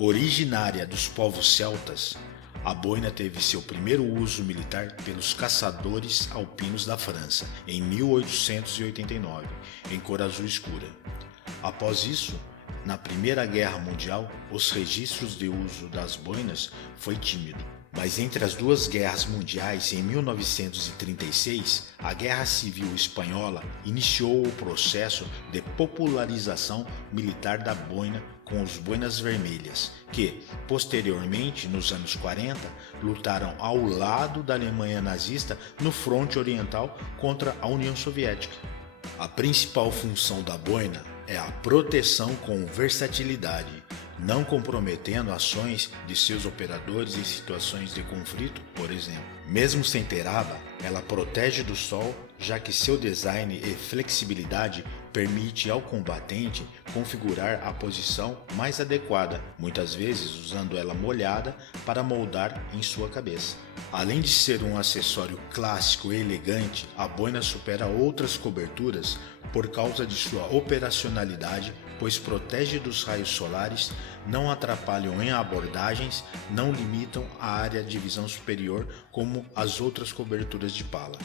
Originária dos povos celtas, a boina teve seu primeiro uso militar pelos caçadores alpinos da França em 1889, em cor azul escura. Após isso, na Primeira Guerra Mundial, os registros de uso das boinas foi tímido. Mas entre as duas guerras mundiais, em 1936, a Guerra Civil Espanhola iniciou o processo de popularização militar da boina com os boinas vermelhas, que, posteriormente, nos anos 40, lutaram ao lado da Alemanha nazista no fronte oriental contra a União Soviética. A principal função da boina é a proteção com versatilidade, não comprometendo ações de seus operadores em situações de conflito, por exemplo. Mesmo sem ter aba, ela protege do sol, já que seu design e flexibilidade permite ao combatente configurar a posição mais adequada, muitas vezes usando ela molhada para moldar em sua cabeça. Além de ser um acessório clássico e elegante, a boina supera outras coberturas por causa de sua operacionalidade, pois protege dos raios solares, não atrapalham em abordagens, não limitam a área de visão superior como as outras coberturas de pala.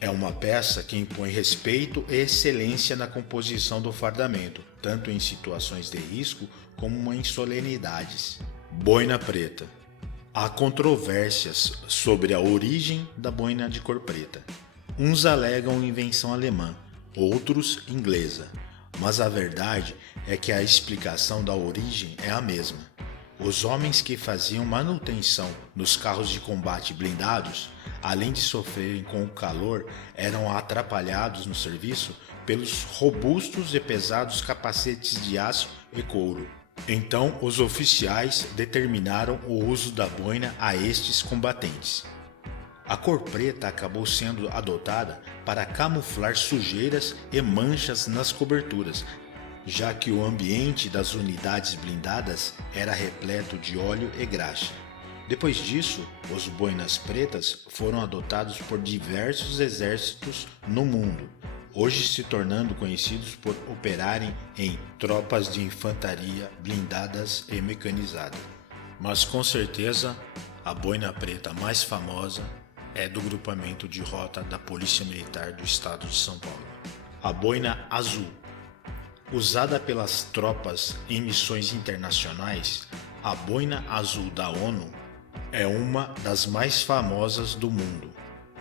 É uma peça que impõe respeito e excelência na composição do fardamento, tanto em situações de risco como em solenidades. Boina preta. Há controvérsias sobre a origem da boina de cor preta. Uns alegam invenção alemã, outros inglesa, mas a verdade é que a explicação da origem é a mesma. Os homens que faziam manutenção nos carros de combate blindados, além de sofrerem com o calor, eram atrapalhados no serviço pelos robustos e pesados capacetes de aço e couro. Então, os oficiais determinaram o uso da boina a estes combatentes. A cor preta acabou sendo adotada para camuflar sujeiras e manchas nas coberturas, já que o ambiente das unidades blindadas era repleto de óleo e graxa. Depois disso, os boinas pretas foram adotados por diversos exércitos no mundo, hoje se tornando conhecidos por operarem em tropas de infantaria blindadas e mecanizadas. Mas com certeza, a boina preta mais famosa é do grupamento de rota da Polícia Militar do Estado de São Paulo. A boina azul. Usada pelas tropas em missões internacionais, a boina azul da ONU é uma das mais famosas do mundo.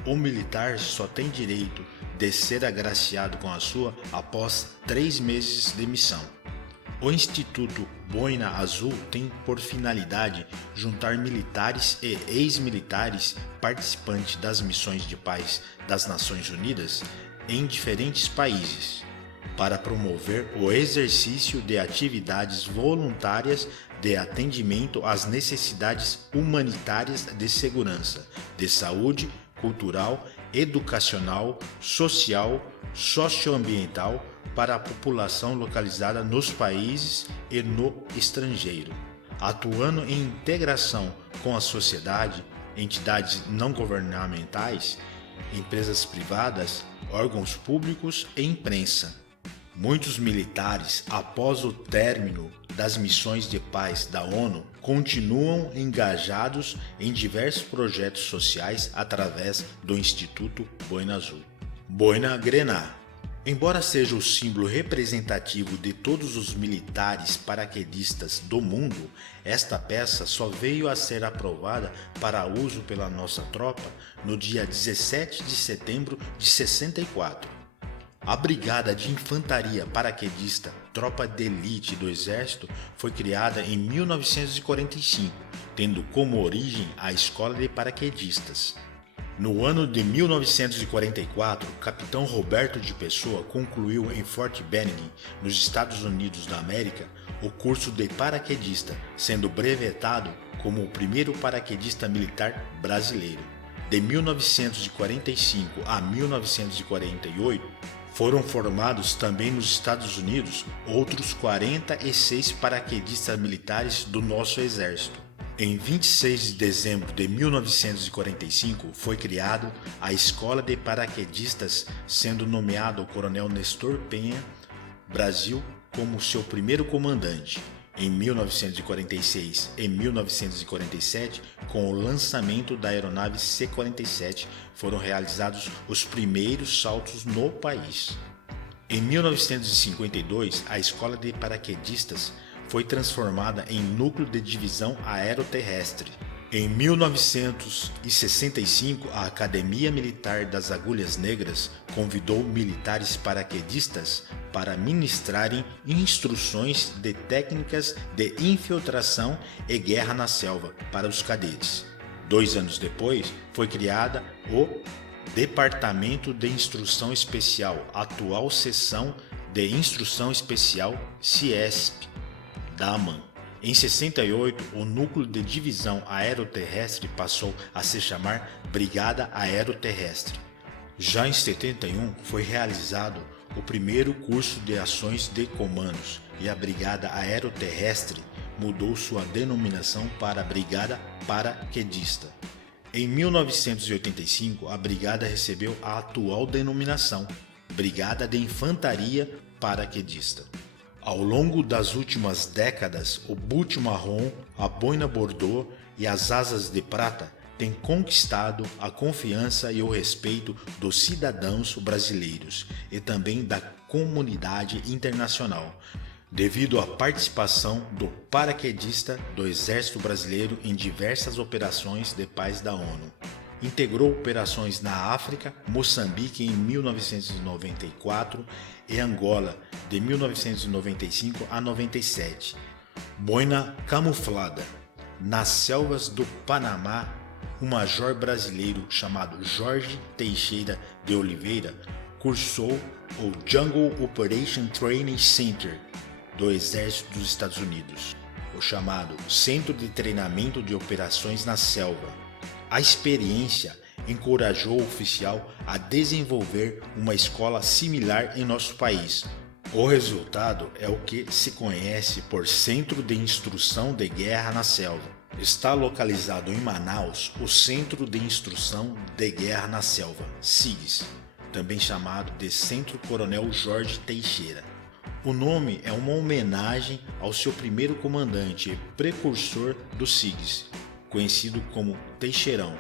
O militar só tem direito de ser agraciado com a sua após 3 meses de missão. O Instituto Boina Azul tem por finalidade juntar militares e ex-militares participantes das missões de paz das Nações Unidas em diferentes países, para promover o exercício de atividades voluntárias de atendimento às necessidades humanitárias de segurança, de saúde, cultural, educacional, social, socioambiental para a população localizada nos países e no estrangeiro, atuando em integração com a sociedade, entidades não governamentais, empresas privadas, órgãos públicos e imprensa. Muitos militares, após o término das missões de paz da ONU, continuam engajados em diversos projetos sociais através do Instituto Boina Azul. Boina Grená. Embora seja o símbolo representativo de todos os militares paraquedistas do mundo, esta peça só veio a ser aprovada para uso pela nossa tropa no dia 17 de setembro de 64. A Brigada de Infantaria Paraquedista, tropa de elite do Exército, foi criada em 1945, tendo como origem a Escola de Paraquedistas. No ano de 1944, o capitão Roberto de Pessoa concluiu em Fort Benning, nos Estados Unidos da América, o curso de paraquedista, sendo brevetado como o primeiro paraquedista militar brasileiro. De 1945 a 1948, foram formados também nos Estados Unidos outros 46 paraquedistas militares do nosso Exército. Em 26 de dezembro de 1945 foi criado a Escola de Paraquedistas, sendo nomeado o Coronel Nestor Penha Brasil como seu primeiro comandante. Em 1946 e 1947, com o lançamento da aeronave C-47, foram realizados os primeiros saltos no país. Em 1952, a Escola de Paraquedistas foi transformada em núcleo de divisão aeroterrestre. Em 1965, a Academia Militar das Agulhas Negras convidou militares paraquedistas para ministrarem instruções de técnicas de infiltração e guerra na selva para os cadetes. 2 anos depois, foi criada o Departamento de Instrução Especial, atual Seção de Instrução Especial CIESP, da AMAN. Em 68, o núcleo de divisão aeroterrestre passou a se chamar Brigada Aeroterrestre. Já em 71, foi realizado o primeiro curso de ações de comandos e a Brigada Aeroterrestre mudou sua denominação para Brigada Paraquedista. Em 1985, a brigada recebeu a atual denominação, Brigada de Infantaria Paraquedista. Ao longo das últimas décadas, o boot marrom, a boina bordô e as asas de prata têm conquistado a confiança e o respeito dos cidadãos brasileiros e também da comunidade internacional, devido à participação do paraquedista do Exército Brasileiro em diversas operações de paz da ONU. Integrou operações na África, Moçambique em 1994 e Angola de 1995 a 97. Boina camuflada. Nas selvas do Panamá, um major brasileiro chamado Jorge Teixeira de Oliveira cursou o Jungle Operation Training Center do Exército dos Estados Unidos, o chamado Centro de Treinamento de Operações na Selva. A experiência encorajou o oficial a desenvolver uma escola similar em nosso país. O resultado é o que se conhece por Centro de Instrução de Guerra na Selva. Está localizado em Manaus o Centro de Instrução de Guerra na Selva, CIGS, também chamado de Centro Coronel Jorge Teixeira. O nome é uma homenagem ao seu primeiro comandante e precursor do CIGS, conhecido como Teixeirão.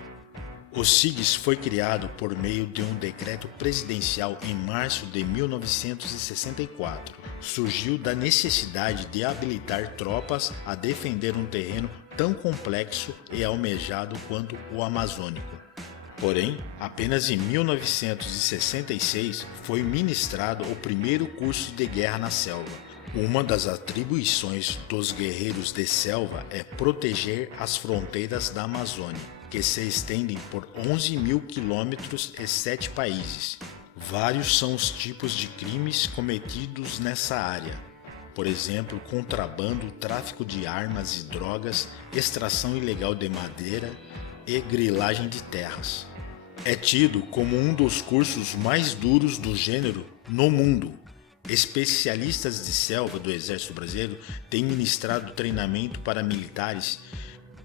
O CIGS foi criado por meio de um decreto presidencial em março de 1964. Surgiu da necessidade de habilitar tropas a defender um terreno tão complexo e almejado quanto o amazônico. Porém, apenas em 1966 foi ministrado o primeiro curso de guerra na selva. Uma das atribuições dos guerreiros de selva é proteger as fronteiras da Amazônia, que se estendem por 11.000 quilômetros e 7 países. Vários são os tipos de crimes cometidos nessa área. Por exemplo, contrabando, tráfico de armas e drogas, extração ilegal de madeira e grilagem de terras. É tido como um dos cursos mais duros do gênero no mundo. Especialistas de selva do Exército Brasileiro têm ministrado treinamento para militares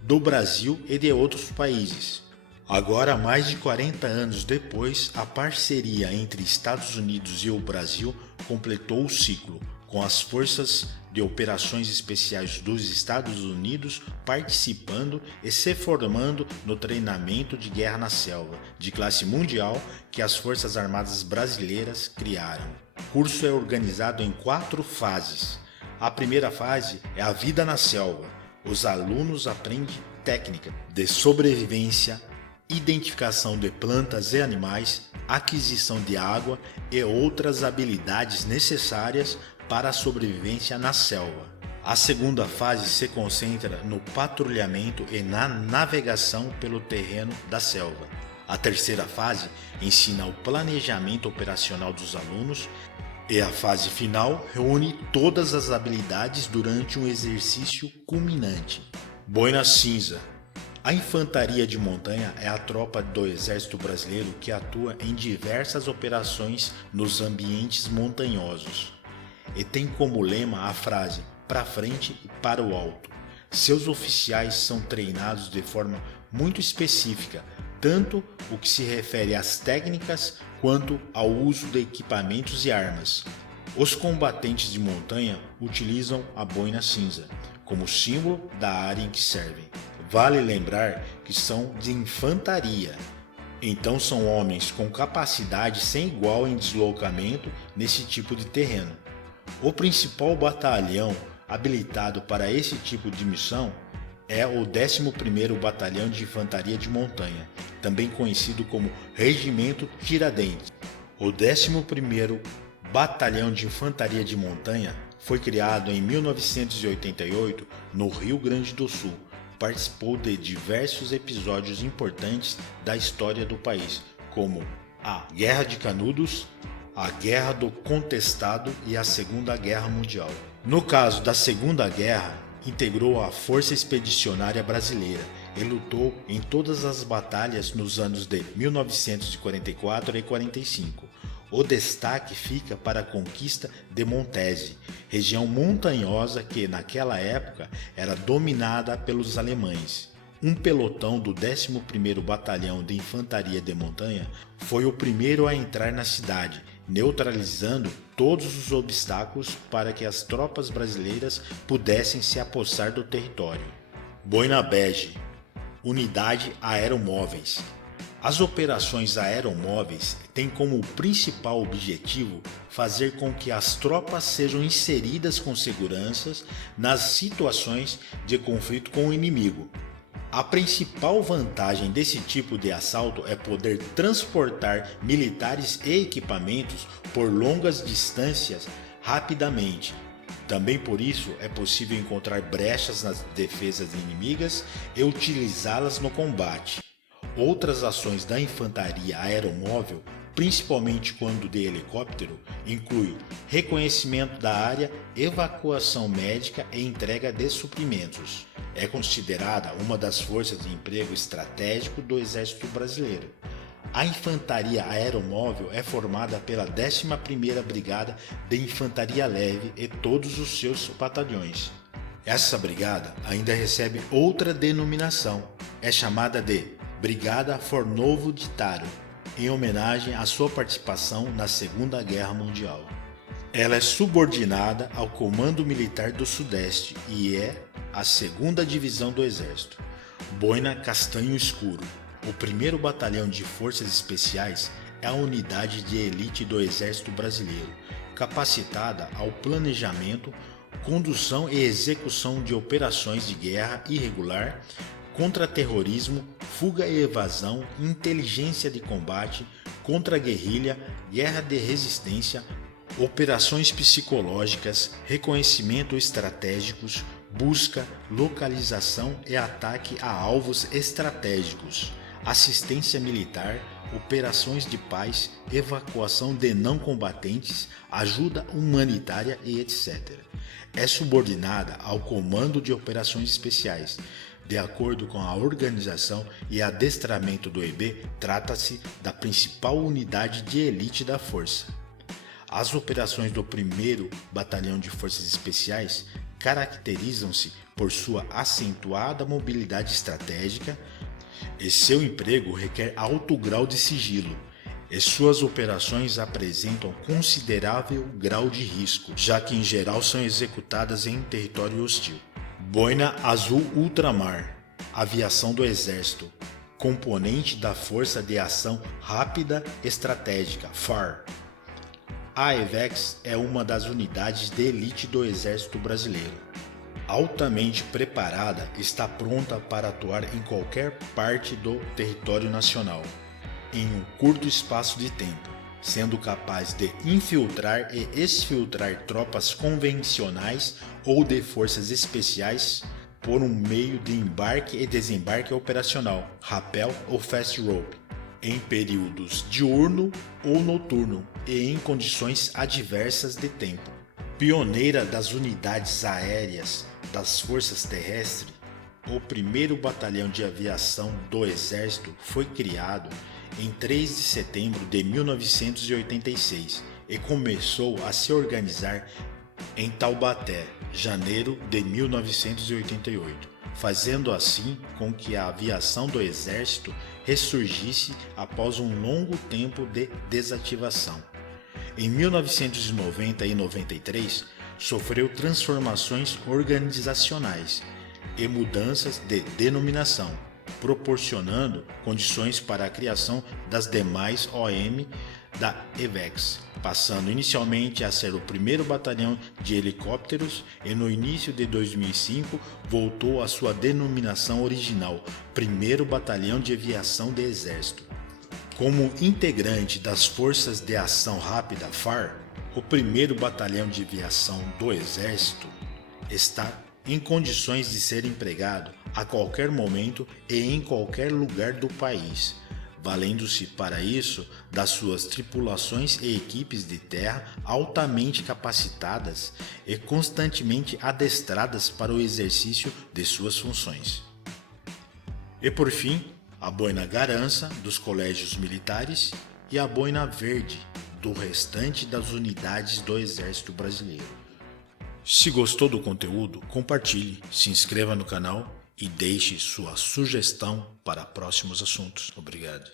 do Brasil e de outros países. Agora, mais de 40 anos depois, a parceria entre Estados Unidos e o Brasil completou o ciclo, com as Forças de Operações Especiais dos Estados Unidos participando e se formando no treinamento de guerra na selva, de classe mundial, que as Forças Armadas Brasileiras criaram. O curso é organizado em 4 fases. A primeira fase é a vida na selva. Os alunos aprendem técnica de sobrevivência, identificação de plantas e animais, aquisição de água e outras habilidades necessárias para a sobrevivência na selva. A segunda fase se concentra no patrulhamento e na navegação pelo terreno da selva. A terceira fase ensina o planejamento operacional dos alunos e a fase final reúne todas as habilidades durante um exercício culminante. Boina cinza. A infantaria de montanha é a tropa do Exército Brasileiro que atua em diversas operações nos ambientes montanhosos e tem como lema a frase "para frente e para o alto". Seus oficiais são treinados de forma muito específica, tanto o que se refere às técnicas quanto ao uso de equipamentos e armas. Os combatentes de montanha utilizam a boina cinza como símbolo da área em que servem. Vale lembrar que são de infantaria, então são homens com capacidade sem igual em deslocamento nesse tipo de terreno. O principal batalhão habilitado para esse tipo de missão é o 11º Batalhão de Infantaria de Montanha, também conhecido como Regimento Tiradentes. O 11º Batalhão de Infantaria de Montanha foi criado em 1988 no Rio Grande do Sul. Participou de diversos episódios importantes da história do país, como a Guerra de Canudos, a Guerra do Contestado e a Segunda Guerra Mundial. No caso da Segunda Guerra, integrou a Força Expedicionária Brasileira e lutou em todas as batalhas nos anos de 1944 e 45. O destaque fica para a conquista de Montese, região montanhosa que naquela época era dominada pelos alemães. Um pelotão do 11º Batalhão de Infantaria de Montanha foi o primeiro a entrar na cidade, neutralizando todos os obstáculos para que as tropas brasileiras pudessem se apossar do território. Boina Bege, Unidade Aeromóveis. As operações aeromóveis têm como principal objetivo fazer com que as tropas sejam inseridas com segurança nas situações de conflito com o inimigo. A principal vantagem desse tipo de assalto é poder transportar militares e equipamentos por longas distâncias rapidamente. Também por isso é possível encontrar brechas nas defesas inimigas e utilizá-las no combate. Outras ações da infantaria aeromóvel, principalmente quando de helicóptero, incluem reconhecimento da área, evacuação médica e entrega de suprimentos. É considerada uma das forças de emprego estratégico do Exército Brasileiro. A infantaria aeromóvel é formada pela 11ª Brigada de Infantaria Leve e todos os seus batalhões. Essa brigada ainda recebe outra denominação, é chamada de Brigada Fornovo de Taro, em homenagem à sua participação na Segunda Guerra Mundial. Ela é subordinada ao Comando Militar do Sudeste e é a 2ª Divisão do Exército. Boina Castanho Escuro. O 1º Batalhão de Forças Especiais é a unidade de elite do Exército Brasileiro, capacitada ao planejamento, condução e execução de operações de guerra irregular, contra-terrorismo, fuga e evasão, inteligência de combate, contra-guerrilha, guerra de resistência, operações psicológicas, reconhecimento estratégicos, busca, localização e ataque a alvos estratégicos, assistência militar, operações de paz, evacuação de não combatentes, ajuda humanitária e etc. É subordinada ao Comando de Operações Especiais. De acordo com a organização e adestramento do EB, trata-se da principal unidade de elite da força. As operações do 1º Batalhão de Forças Especiais caracterizam-se por sua acentuada mobilidade estratégica e seu emprego requer alto grau de sigilo, e suas operações apresentam considerável grau de risco, já que em geral são executadas em território hostil. Boina Azul Ultramar, Aviação do Exército, componente da Força de Ação Rápida Estratégica, FAR. A AEVEX é uma das unidades de elite do Exército Brasileiro. Altamente preparada, está pronta para atuar em qualquer parte do território nacional, em um curto espaço de tempo, sendo capaz de infiltrar e exfiltrar tropas convencionais ou de forças especiais por um meio de embarque e desembarque operacional, rapel ou fast rope, em períodos diurno ou noturno e em condições adversas de tempo. Pioneira das unidades aéreas das forças terrestres, o 1º Batalhão de Aviação do Exército foi criado em 3 de setembro de 1986 e começou a se organizar em Taubaté, janeiro de 1988, fazendo assim com que a aviação do Exército ressurgisse após um longo tempo de desativação. Em 1990 e 93, sofreu transformações organizacionais e mudanças de denominação, proporcionando condições para a criação das demais OM da EVEX, passando inicialmente a ser o primeiro batalhão de helicópteros e no início de 2005 voltou à sua denominação original, Primeiro Batalhão de Aviação do Exército. Como integrante das Forças de Ação Rápida FAR, o primeiro Batalhão de Aviação do Exército está em condições de ser empregado a qualquer momento e em qualquer lugar do país, valendo-se para isso das suas tripulações e equipes de terra altamente capacitadas e constantemente adestradas para o exercício de suas funções. E por fim, a boina Garança dos colégios militares e a boina verde do restante das unidades do Exército Brasileiro. Se gostou do conteúdo, compartilhe, se inscreva no canal e deixe sua sugestão para próximos assuntos. Obrigado.